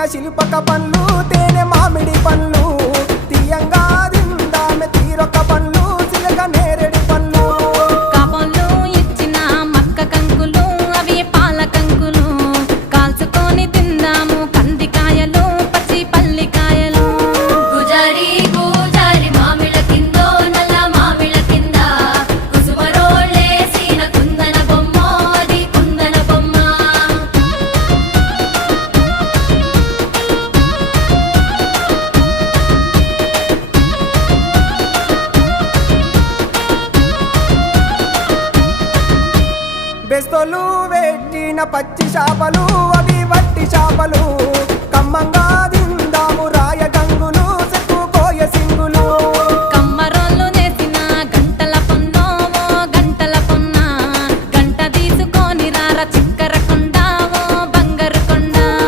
పెట్టిన శిల్పక పండ్లు తేనె మామిడి పండ్లు తీయంగా దిందామె తీరొక్క పండ్లు చిలక నేరేడు పండ్లు కాపంలో ఇచ్చిన మక్క కంకులు అవి పాల కంకులు కాల్చుకొని తిందాము కందికాయలు పచ్చి పల్లికాయలు గుజారి గుజారి మామిళ్ళ కిందో నల్ల మామిళ్ళ కింద కుసుమరోళ్ళేసిన కుందన బొమ్మ అది కుందన బొమ్మ బెస్తలు పెట్టిన పచ్చి చేపలు